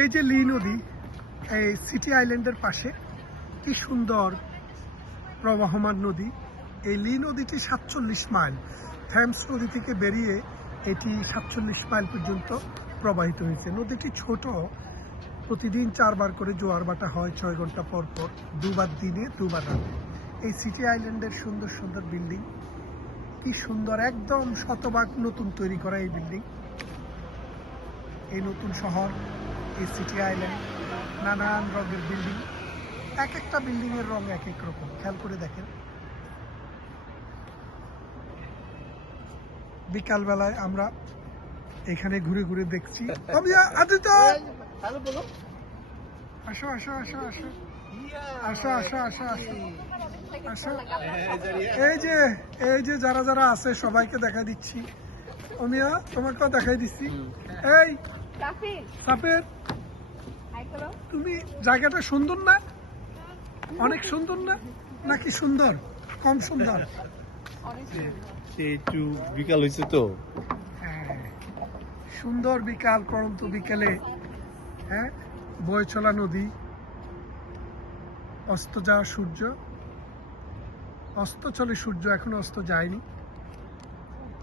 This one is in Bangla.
এই যে লি নদী, এই সিটি আইল্যান্ডের পাশে কি সুন্দর প্রবাহমান নদী। এই লি নদীটি 47 মাইল, থ্যামস নদী থেকে বেরিয়ে এটি 47 মাইল পর্যন্ত প্রবাহিত হয়েছে। নদীটি ছোট, প্রতিদিন 4 বার করে জোয়ার ভাটা হয়, 6 ঘন্টা পর পর, 2 বার দিনে 2 বার রাতে। এই সিটি আইল্যান্ডের সুন্দর সুন্দর বিল্ডিং, কি সুন্দর, একদম শতভাগ নতুন তৈরি করা এই বিল্ডিং। এই নতুন শহর, এই সিটি আইল্যান্ড, নানান রঙের বিল্ডিং, এক একটা বিল্ডিং এর রং এক এক রকম। খেয়াল করে দেখেন, বিকাল বেলায় আমরা এখানে ঘুরে ঘুরে দেখছি। আদিত্য, আসো আসো আসো আসো আসো আসো আসো আসো আসো। এই যে যারা যারা আছে সবাইকে দেখাই দিচ্ছি। অমিয়া, তোমাকেও দেখাই দিচ্ছি। এই সাফের, তুমি জায়গাটা সুন্দর না? অনেক সুন্দর না? নাকি সুন্দর, কম সুন্দর? একটু বিকাল হয়েছে তো। হ্যাঁ, সুন্দর বিকাল, পরন্ত বিকেলে, হ্যাঁ, বয়ে চলা নদী, অস্ত যাওয়া সূর্য, অস্ত চলে সূর্য, এখনো অস্ত যায়নি।